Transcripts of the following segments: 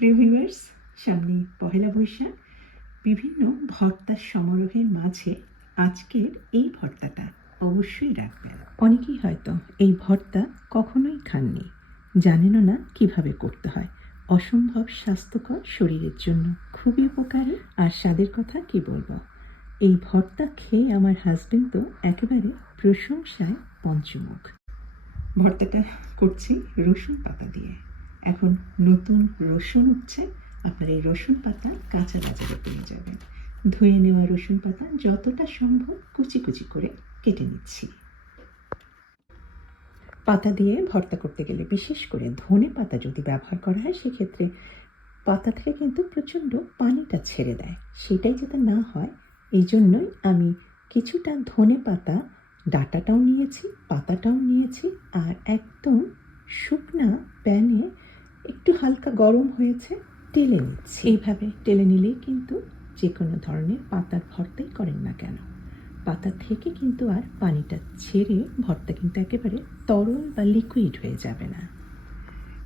প্রিয় ভিউয়ার্স, সামনে পহেলা বৈশাখ। বিভিন্ন ভর্তার সমারোহের মাঝে আজকের এই ভর্তাটা অবশ্যই রাখবেন। অনেকেই হয়তো এই ভর্তা কখনোই খাননি, জানেনও না কিভাবে করতে হয়। অসম্ভব স্বাস্থ্যকর, শরীরের জন্য খুবই উপকারী, আর স্বাদের কথা কি বলবো। এই ভর্তা খেয়ে আমার হাজবেন্ড তো একেবারে প্রশংসায় পঞ্চমুখ। ভর্তাটা করছি রসুন পাতা দিয়ে। এখন নতুন রসুন উঠছে, আপনার এই রসুন পাতা কাঁচা বাজারে পেয়ে যাবেন। ধুয়ে নেওয়া রসুন পাতা যতটা সম্ভব কুচি কুচি করে কেটে নিচ্ছি। পাতা দিয়ে ভর্তা করতে গেলে বিশেষ করে ধনে পাতা যদি ব্যবহার করা হয়, সেক্ষেত্রে পাতা থেকে কিন্তু প্রচণ্ড পানিটা ছেড়ে দেয়। সেটাই যাতে না হয়, এই জন্যই আমি কিছুটা ধনে পাতা ডাঁটাটাও নিয়েছি, পাতাটাও নিয়েছি, আর একদম শুকনা প্যানে একটু হালকা গরম হয়েছে টেলে নিচ্ছি। এইভাবে টেলে নিলেই কিন্তু যে কোনো ধরনের পাতার ভর্তাই করেন না কেন, পাতা থেকে কিন্তু আর পানিটা ছেড়ে ভর্তা কিন্তু একেবারে তরল বা লিকুইড হয়ে যাবে না।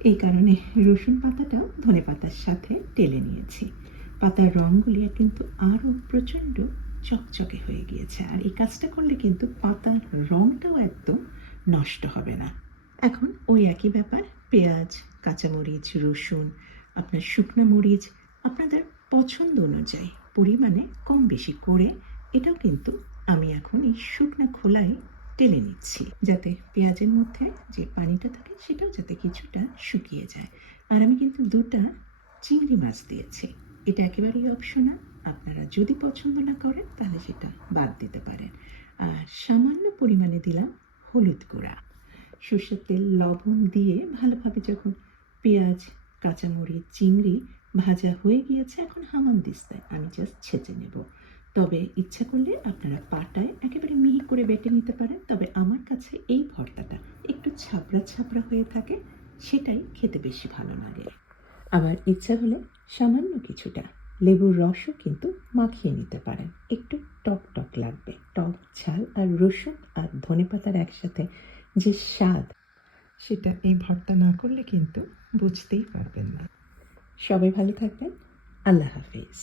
এই কারণে রসুন পাতাটাও ধনে পাতার সাথে টেলে নিয়েছি। পাতার রঙগুলি কিন্তু আরও প্রচণ্ড চকচকে হয়ে গিয়েছে, আর এই কাজটা করলে কিন্তু পাতার রঙটাও একদম নষ্ট হবে না। এখন ওই একই ব্যাপার, পেঁয়াজ, কাঁচামরিচ, রসুন, আপনার শুকনো মরিচ আপনাদের পছন্দ অনুযায়ী পরিমাণে কম বেশি করে এটাও কিন্তু আমি এখন এই শুকনো খোলায় টেলে নিচ্ছি, যাতে পেঁয়াজের মধ্যে যে পানিটা থাকে সেটাও যাতে কিছুটা শুকিয়ে যায়। আর আমি কিন্তু 2টা চিংড়ি মাছ দিয়েছি। এটা একেবারেই অপশনাল, আপনারা যদি পছন্দ না করেন তাহলে সেটা বাদ দিতে পারেন। আর সামান্য পরিমাণে দিলাম হলুদ গুঁড়া। সর্ষের তেল, লবণ দিয়ে ভালোভাবে যখন পেঁয়াজ, কাঁচামরিচ, চিংড়ি ভাজা হয়ে গিয়েছে, এখন হামানদিস্তায় আমি জাস্ট ছেঁচে নেব। তবে ইচ্ছা করলে আপনারা পাটায় একেবারে মিহি করে বেটে নিতে পারেন, তবে আমার কাছে এই ভর্তাটা একটু ছাবড়া ছাবড়া হয়ে থাকে, সেটাই খেতে বেশি ভালো লাগে। আবার ইচ্ছা হলে সামান্য কিছুটা লেবুর রসও কিন্তু মাখিয়ে নিতে পারেন, একটু টক টক লাগবে। টক ঝাল আর রসুন আর ধনেপাতার একসাথে যে স্বাদ, সেটা এই ভর্তা না করলে কিন্তু বুঝতেই পারবেন না। সবাই ভালো থাকবেন। আল্লাহ হাফিজ।